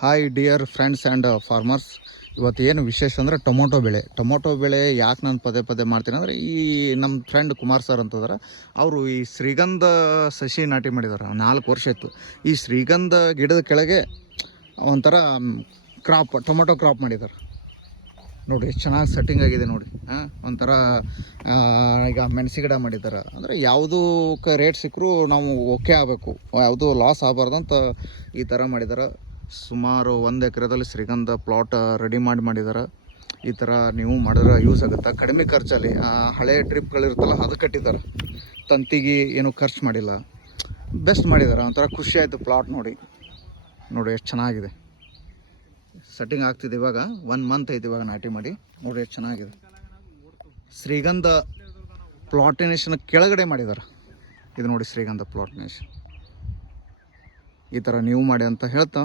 Hi dear friends and farmers. ಇವತ್ತು ಏನು ವಿಶೇಷ ಅಂದರೆ ಟೊಮೊಟೊ ಬೆಳೆ ಯಾಕೆ ನಾನು ಪದೇ ಪದೇ ಮಾಡ್ತೀನಿ ಅಂದರೆ, ಈ ನಮ್ಮ ಫ್ರೆಂಡ್ ಕುಮಾರ್ ಸರ್ ಅಂತಂದ್ರೆ ಅವರು ಈ ಶ್ರೀಗಂಧ ಸಸಿ ನಾಟಿ ಮಾಡಿದ್ದಾರೆ. 4 ವರ್ಷ ಇತ್ತು. ಈ ಶ್ರೀಗಂಧ ಗಿಡದ ಕೆಳಗೆ ಒಂಥರ ಟೊಮೊಟೊ ಕ್ರಾಪ್ ಮಾಡಿದ್ದಾರೆ ನೋಡಿ. ಎಷ್ಟು ಚೆನ್ನಾಗಿ ಸೆಟ್ಟಿಂಗ್ ಆಗಿದೆ ನೋಡಿ. ಒಂಥರ ಈಗ ಮೆಣಸಿ ಗಿಡ ಮಾಡಿದ್ದಾರೆ. ಅಂದರೆ ಯಾವುದಕ್ಕೆ ರೇಟ್ ಸಿಕ್ಕರೂ ನಾವು ಓಕೆ ಆಗಬೇಕು, ಯಾವುದೂ ಲಾಸ್ ಆಗಬಾರ್ದಂತ ಈ ಥರ ಮಾಡಿದ್ದಾರೆ. ಸುಮಾರು 1 ಎಕರೆದಲ್ಲಿ ಶ್ರೀಗಂಧ ಪ್ಲಾಟ್ ರೆಡಿ ಮಾಡಿದ್ದಾರೆ. ಈ ಥರ ನೀವು ಮಾಡಿದ್ರೆ ಯೂಸ್ ಆಗುತ್ತೆ. ಕಡಿಮೆ ಖರ್ಚಲ್ಲಿ ಹಳೆ ಡ್ರಿಪ್ಗಳಿರುತ್ತಲ್ಲ ಅದು ಕಟ್ಟಿದ್ದಾರೆ. ತಂತಿಗೆ ಏನೂ ಖರ್ಚು ಮಾಡಿಲ್ಲ, ಬೆಸ್ಟ್ ಮಾಡಿದ್ದಾರೆ. ಒಂಥರ ಖುಷಿ ಆಯಿತು ಪ್ಲಾಟ್ ನೋಡಿ ಎಷ್ಟು ಚೆನ್ನಾಗಿದೆ. ಸೆಟ್ಟಿಂಗ್ ಆಗ್ತಿದೆ. ಇವಾಗ 1 ಮಂತ್ ಐತಿ ಇವಾಗ ನಾಟಿ ಮಾಡಿ. ನೋಡಿ ಎಷ್ಟು ಚೆನ್ನಾಗಿದೆ. ಶ್ರೀಗಂಧ ಪ್ಲಾಟಿನೇಷನ್ ಕೆಳಗಡೆ ಮಾಡಿದ್ದಾರೆ. ಇದು ನೋಡಿ ಶ್ರೀಗಂಧ ಪ್ಲಾಟಿನೇಷನ್. ಈ ಥರ ನೀವು ಮಾಡಿ ಅಂತ ಹೇಳ್ತಾ